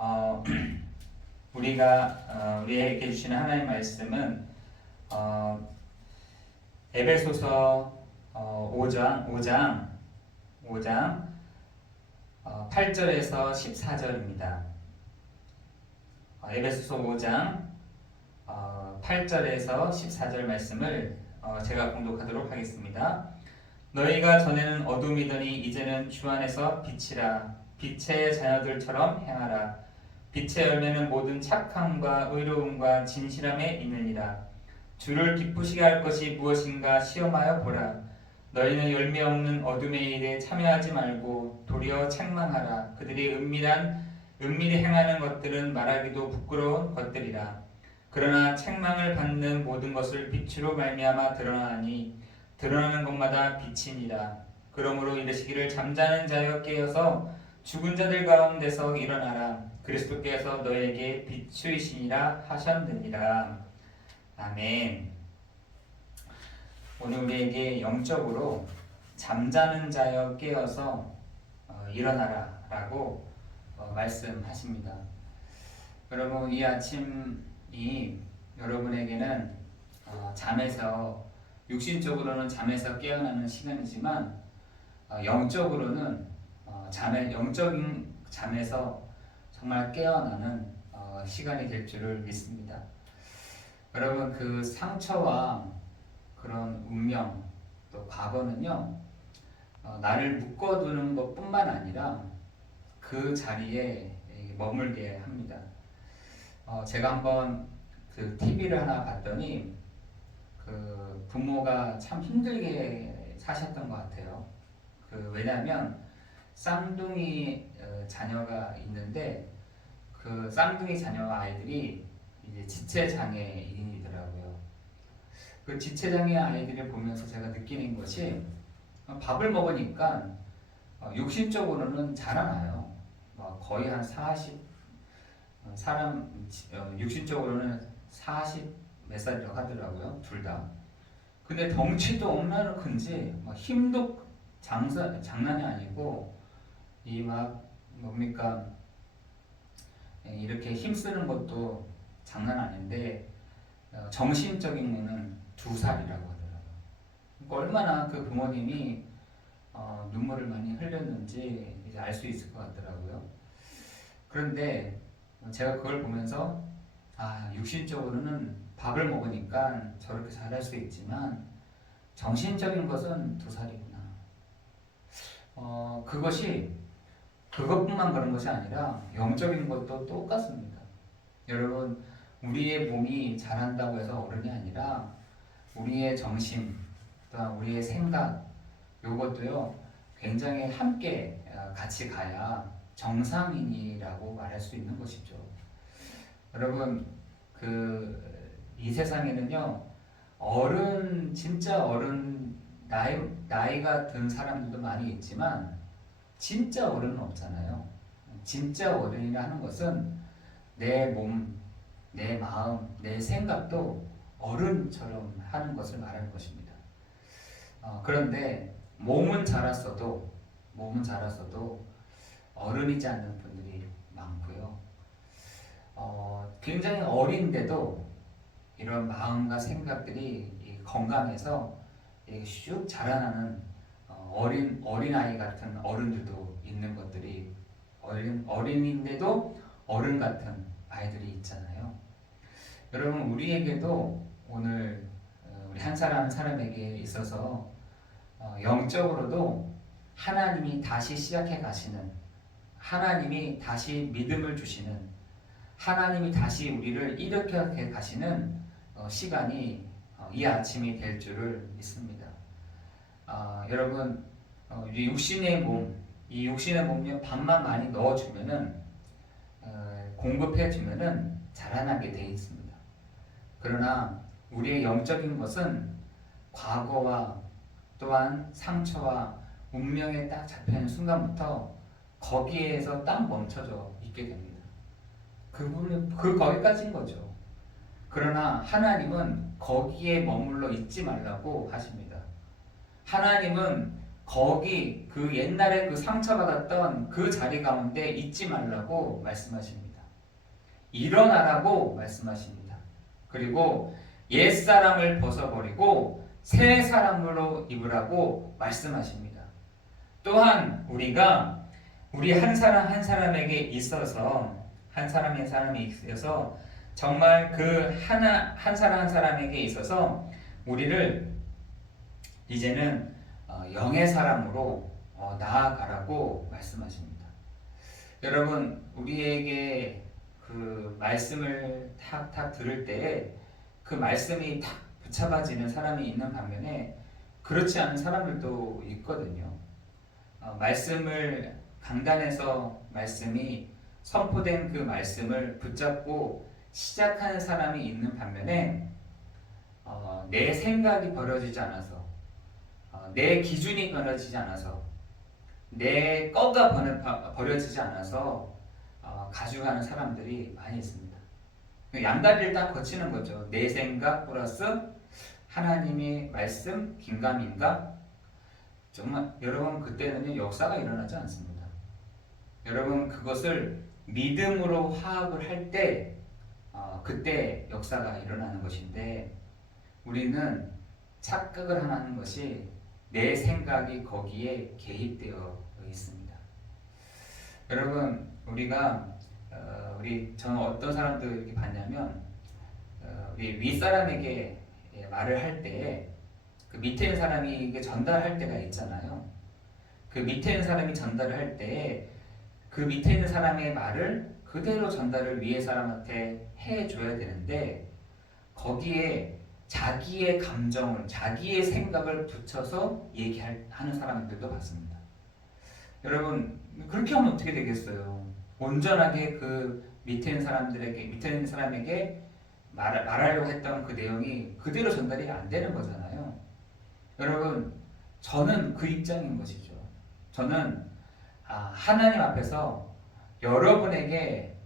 어, 우리에게 주시는 하나님의 말씀은 에베소서 5장 8절에서 14절입니다. 에베소서 5장 8절에서 14절 말씀을 제가 공독하도록 하겠습니다. 너희가 전에는 어둠이더니 이제는 주 안에서 빛이라. 빛의 자녀들처럼 행하라. 빛의 열매는 모든 착함과 의로움과 진실함에 있느니라. 주를 기쁘시게 할 것이 무엇인가 시험하여 보라. 너희는 열매 없는 어둠의 일에 참여하지 말고 도리어 책망하라. 그들이 은밀히 행하는 것들은 말하기도 부끄러운 것들이라. 그러나 책망을 받는 모든 것을 빛으로 말미암아 드러나니 드러나는 것마다 빛이니라. 그러므로 이르시기를 잠자는 자여 깨어서 죽은 자들 가운데서 일어나라. 그리스도께서 너에게 빛이시니라 하셨느니라. 아멘. 오늘 우리에게 영적으로 잠자는 자여 깨어서 일어나라 라고 말씀하십니다. 여러분, 이 아침이 여러분에게는 육신적으로는 잠에서 깨어나는 시간이지만 영적으로는 영적인 잠에서 정말 깨어나는 시간이 될 줄을 믿습니다. 여러분, 그 상처와 그런 운명 또 과거는요, 나를 묶어두는 것뿐만 아니라 그 자리에 머물게 합니다. 제가 한번 그 TV를 하나 봤더니 그 부모가 참 힘들게 사셨던 것 같아요. 왜냐하면 쌍둥이 자녀가 있는데 그 쌍둥이 자녀 아이들이 이제 지체장애인이더라고요. 그 지체장애 아이들을 보면서 제가 느끼는 것이 밥을 먹으니까 육신적으로는 자라나요. 거의 한 40, 육신적으로는 40 몇 살이라고 하더라고요. 둘 다. 근데 덩치도 얼마나 큰지 힘도 장난이 아니고 뭡니까, 이렇게 힘쓰는 것도 장난 아닌데 정신적인 거는 2살이라고 하더라고요. 그러니까 얼마나 그 부모님이 눈물을 많이 흘렸는지 이제 알 수 있을 것 같더라고요. 그런데 제가 그걸 보면서 육신적으로는 밥을 먹으니까 저렇게 잘할 수 있지만 정신적인 것은 2살이구나. 그것뿐만 그런 것이 아니라 영적인 것도 똑같습니다. 여러분, 우리의 몸이 자란다고 해서 어른이 아니라 우리의 정신, 또한 우리의 생각, 요것도요 굉장히 함께 같이 가야 정상인이라고 말할 수 있는 것이죠. 여러분, 이 세상에는요 진짜 어른, 나이가 든 사람들도 많이 있지만 진짜 어른은 없잖아요. 진짜 어른이라 하는 것은 내 몸, 내 마음, 내 생각도 어른처럼 하는 것을 말하는 것입니다. 그런데 몸은 자랐어도 어른이지 않는 분들이 많고요. 굉장히 어린데도 이런 마음과 생각들이 건강해서 슉 자라나는 어린아이 같은 어른들도 있는 것들이 어린인데도 어른 같은 아이들이 있잖아요. 여러분, 우리에게도 오늘 우리 한 사람에게 있어서 영적으로도 하나님이 다시 시작해 가시는, 하나님이 다시 믿음을 주시는, 하나님이 다시 우리를 일으켜 가시는 시간이 이 아침이 될 줄을 믿습니다. 여러분, 이 육신의 몸에 밥만 많이 넣어주면은 공급해주면은 자라나게 되어 있습니다. 그러나 우리의 영적인 것은 과거와 또한 상처와 운명에 딱 잡히는 순간부터 거기에서 딱 멈춰져 있게 됩니다. 거기까지인 거죠. 그러나 하나님은 거기에 머물러 있지 말라고 하십니다. 하나님은 거기 옛날에 상처받았던 그 자리 가운데 있지 말라고 말씀하십니다. 일어나라고 말씀하십니다. 그리고 옛사람을 벗어버리고 새 사람으로 입으라고 말씀하십니다. 또한 우리가 우리 한 사람 한 사람에게 있어서 한 사람이 있어서 정말 그 한 사람 한 사람에게 있어서 우리를 이제는 영의 사람으로 나아가라고 말씀하십니다. 여러분, 우리에게 그 말씀을 탁탁 들을 때에 그 말씀이 탁 붙잡아지는 사람이 있는 반면에 그렇지 않은 사람들도 있거든요. 말씀을 강단에서 말씀이 선포된 그 말씀을 붙잡고 시작하는 사람이 있는 반면에 내 생각이 버려지지 않아서 내 기준이 버려지지 않아서 내 거가 버려지지 않아서 가져가는 사람들이 많이 있습니다. 양다리를 딱 거치는 거죠. 내 생각 플러스 하나님의 말씀 긴가민가. 정말 여러분, 그때는 역사가 일어나지 않습니다. 여러분, 그것을 믿음으로 화합을 할 때 그때 역사가 일어나는 것인데, 우리는 착각을 하는 것이 내 생각이 거기에 개입되어 있습니다. 여러분, 저는 어떤 사람들 이렇게 봤냐면, 우리 윗사람에게 말을 할 때 그 밑에 있는 사람이 전달할 때가 있잖아요. 그 밑에 있는 사람이 전달을 할 때 그 밑에 있는 사람의 말을 그대로 전달을 위에 사람한테 해줘야 되는데, 거기에 자기의 감정을, 자기의 생각을 붙여서 얘기하는 사람들도 봤습니다. 여러분, 그렇게 하면 어떻게 되겠어요? 온전하게 그 밑에 있는 사람에게 말하려고 했던 그 내용이 그대로 전달이 안 되는 거잖아요. 여러분, 저는 그 입장인 것이죠. 저는 하나님 앞에서 여러분에게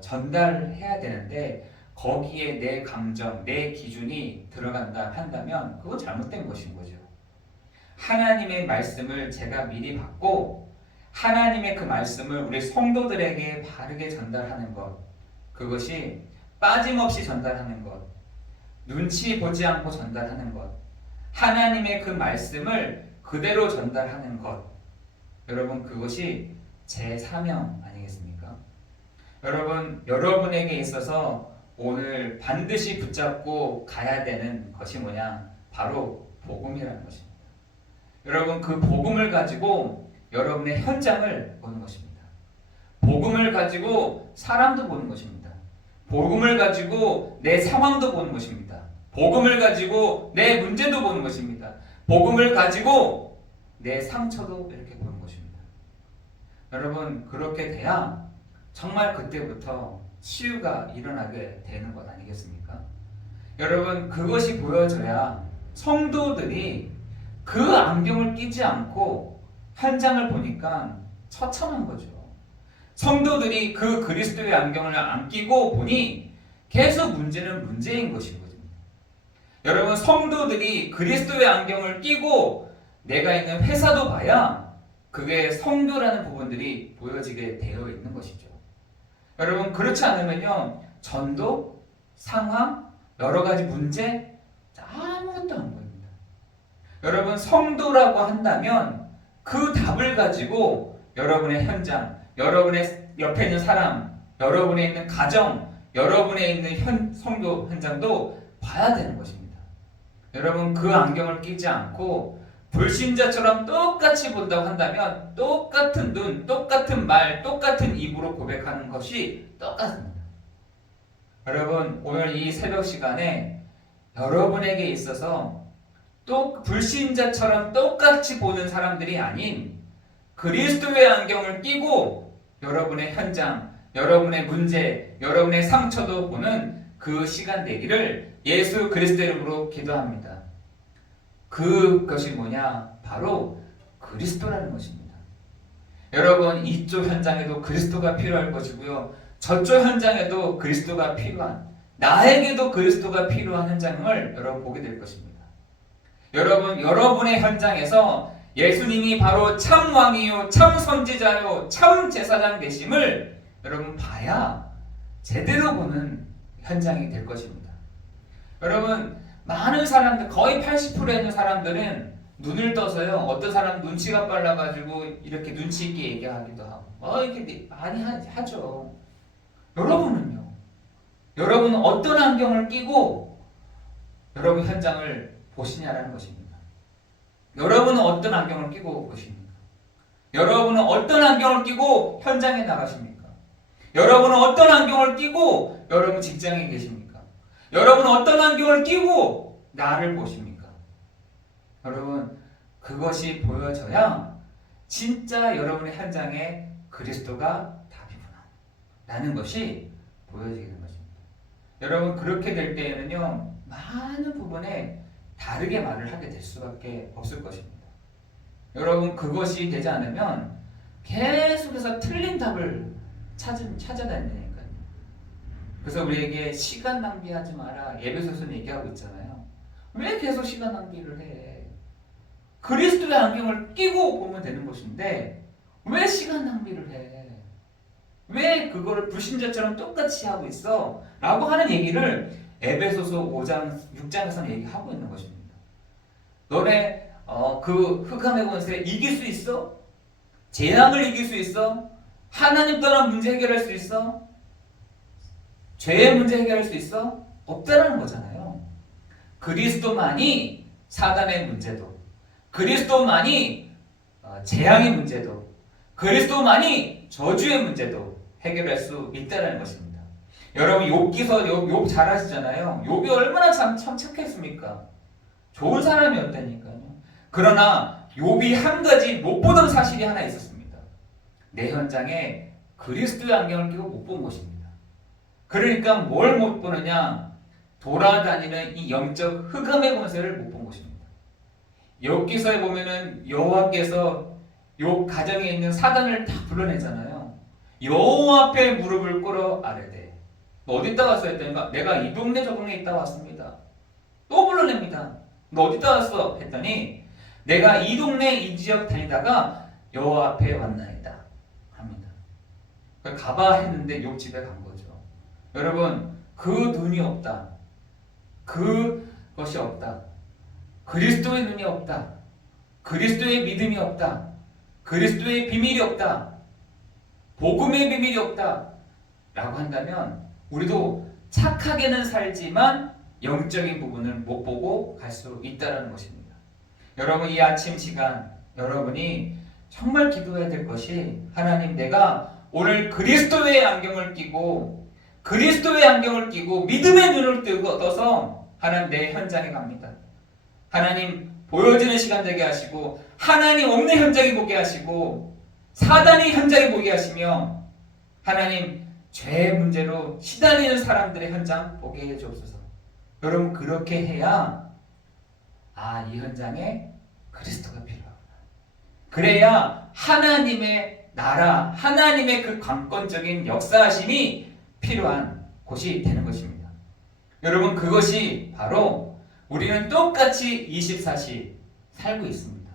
전달해야 되는데 거기에 내 감정, 내 기준이 들어간다 한다면 그거 잘못된 것인 거죠. 하나님의 말씀을 제가 미리 받고 하나님의 그 말씀을 우리 성도들에게 바르게 전달하는 것, 그것이 빠짐없이 전달하는 것, 눈치 보지 않고 전달하는 것, 하나님의 그 말씀을 그대로 전달하는 것, 여러분, 그것이 제 사명 아니겠습니까? 여러분, 여러분에게 있어서 오늘 반드시 붙잡고 가야 되는 것이 뭐냐? 바로 복음이라는 것입니다. 여러분, 그 복음을 가지고 여러분의 현장을 보는 것입니다. 복음을 가지고 사람도 보는 것입니다. 복음을 가지고 내 상황도 보는 것입니다. 복음을 가지고 내 문제도 보는 것입니다. 복음을 가지고 내 상처도 이렇게 보는 것입니다. 여러분, 그렇게 돼야 정말 그때부터 치유가 일어나게 되는 것 아니겠습니까? 여러분, 그것이 보여져야 성도들이 그 안경을 끼지 않고 현장을 보니까 처참한 거죠. 성도들이 그 그리스도의 안경을 안 끼고 보니 계속 문제는 문제인 것이거든요. 여러분, 성도들이 그리스도의 안경을 끼고 내가 있는 회사도 봐야 그게 성도라는 부분들이 보여지게 되어 있는 것이죠. 여러분, 그렇지 않으면요, 전도, 상황, 여러 가지 문제 아무것도 안 보입니다. 여러분, 성도라고 한다면 그 답을 가지고 여러분의 현장, 여러분의 옆에 있는 사람, 여러분의 있는 가정, 여러분의 있는 성도 현장도 봐야 되는 것입니다. 여러분, 그 안경을 끼지 않고 불신자처럼 똑같이 본다고 한다면 똑같은 눈, 똑같은 말, 똑같은 입으로 고백하는 것이 똑같습니다. 여러분, 오늘 이 새벽 시간에 여러분에게 있어서 또 불신자처럼 똑같이 보는 사람들이 아닌 그리스도의 안경을 끼고 여러분의 현장, 여러분의 문제, 여러분의 상처도 보는 그 시간 되기를 예수 그리스도의 이름으로 기도합니다. 그것이 뭐냐? 바로 그리스도라는 것입니다. 여러분, 이쪽 현장에도 그리스도가 필요할 것이고요, 저쪽 현장에도 그리스도가 필요한, 나에게도 그리스도가 필요한 현장을 여러분 보게 될 것입니다. 여러분, 여러분의 현장에서 예수님이 바로 참 왕이요, 참 선지자요, 참 제사장 되심을 여러분 봐야 제대로 보는 현장이 될 것입니다. 여러분, 많은 사람들, 거의 80%에 있는 사람들은 눈을 떠서요, 어떤 사람 눈치가 빨라가지고 이렇게 눈치 있게 얘기하기도 하고, 이렇게 많이 하죠. 여러분은요? 여러분은 어떤 안경을 끼고 여러분 현장을 보시냐라는 것입니다. 여러분은 어떤 안경을 끼고 보십니까? 여러분은 어떤 안경을 끼고 현장에 나가십니까? 여러분은 어떤 안경을 끼고 여러분 직장에 계십니까? 여러분은 어떤 안경을 끼고 나를 보십니까? 여러분, 그것이 보여져야 진짜 여러분의 현장에 그리스도가 답이구나 라는 것이 보여지는 것입니다. 여러분, 그렇게 될 때에는요, 많은 부분에 다르게 말을 하게 될 수밖에 없을 것입니다. 여러분, 그것이 되지 않으면 계속해서 틀린 답을 찾아다니니까요. 그래서 우리에게 시간 낭비하지 마라, 에베소서는 얘기하고 있잖아요. 왜 계속 시간 낭비를 해? 그리스도의 안경을 끼고 보면 되는 것인데 왜 시간 낭비를 해? 왜 그거를 불신자처럼 똑같이 하고 있어? 라고 하는 얘기를 에베소서 5장, 6장에서는 얘기하고 있는 것입니다. 너네 그 흑암의 권세 이길 수 있어? 재앙을 이길 수 있어? 하나님 떠난 문제 해결할 수 있어? 죄의 문제 해결할 수 있어? 없다라는 거잖아요. 그리스도만이 사단의 문제도, 그리스도만이 재앙의 문제도, 그리스도만이 저주의 문제도 해결할 수 있다는 것입니다. 여러분, 욥 잘 아시잖아요. 욥이 얼마나 참 착했습니까? 좋은 사람이었다니까요. 그러나 욥이 한 가지 못 보던 사실이 하나 있었습니다. 내 현장에 그리스도의 안경을 끼고 못 본 것입니다. 그러니까 뭘 못 보느냐? 돌아다니는 이 영적 흑암의 권세를 못 본 것입니다. 욥기서에 보면은 여호와께서 욥 가정에 있는 사단을 다 불러내잖아요. 여호와 앞에 무릎을 꿇어 아뢰되, 너 어디 있다 왔어? 했더니 내가 이 동네 저 동네 있다 왔습니다. 또 불러냅니다. 너 어디 있다 왔어? 했더니 내가 이 동네 이 지역 다니다가 여호와 앞에 왔나이다 합니다. 가봐 했는데 욥 집에 간 거죠. 여러분, 그 눈이 없다, 그것이 없다, 그리스도의 눈이 없다, 그리스도의 믿음이 없다, 그리스도의 비밀이 없다, 복음의 비밀이 없다 라고 한다면 우리도 착하게는 살지만 영적인 부분을 못 보고 갈 수 있다는 것입니다. 여러분, 이 아침 시간 여러분이 정말 기도해야 될 것이, 하나님, 내가 오늘 그리스도의 안경을 끼고 믿음의 눈을 떠서 하나님 내 현장에 갑니다. 하나님, 보여지는 시간 되게 하시고 하나님 없는 현장이 보게 하시고 사단이 현장이 보게 하시며 하나님, 죄의 문제로 시달리는 사람들의 현장 보게 해 주옵소서. 여러분, 그렇게 해야 이 현장에 그리스도가 필요하구나. 그래야 하나님의 나라, 하나님의 그 관건적인 역사하심이 필요한 곳이 되는 것입니다. 여러분, 그것이 바로 우리는 똑같이 24시 살고 있습니다.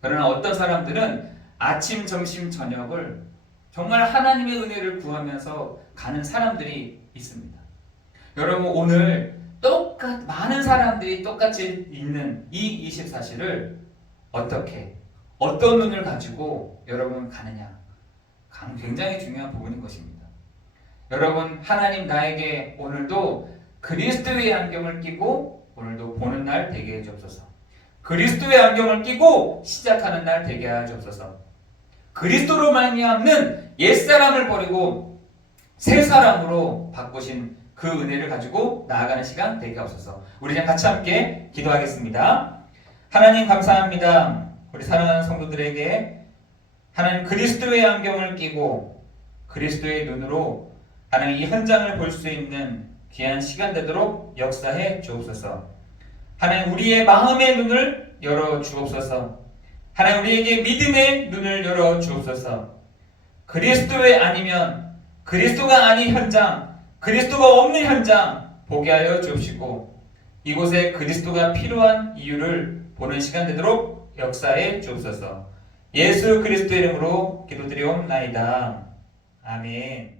그러나 어떤 사람들은 아침, 점심, 저녁을 정말 하나님의 은혜를 구하면서 가는 사람들이 있습니다. 여러분, 오늘 많은 사람들이 똑같이 있는 이 24시를 어떤 눈을 가지고 여러분 가느냐, 굉장히 중요한 부분인 것입니다. 여러분, 하나님 나에게 오늘도 그리스도의 안경을 끼고 오늘도 보는 날 되게 해 주옵소서. 그리스도의 안경을 끼고 시작하는 날 되게 해 주옵소서. 그리스도로 말미암는 옛사람을 버리고 새 사람으로 바꾸신 그 은혜를 가지고 나아가는 시간 되게 하옵소서. 우리 이제 같이 함께 기도하겠습니다. 하나님, 감사합니다. 우리 사랑하는 성도들에게 하나님 그리스도의 안경을 끼고 그리스도의 눈으로 하나님 이 현장을 볼 수 있는 귀한 시간 되도록 역사해 주옵소서. 하나님, 우리의 마음의 눈을 열어 주옵소서. 하나님, 우리에게 믿음의 눈을 열어 주옵소서. 그리스도의 아니면 그리스도가 아닌 현장, 그리스도가 없는 현장 보게 하여 주옵시고 이곳에 그리스도가 필요한 이유를 보는 시간 되도록 역사해 주옵소서. 예수 그리스도의 이름으로 기도드리옵나이다. 아멘.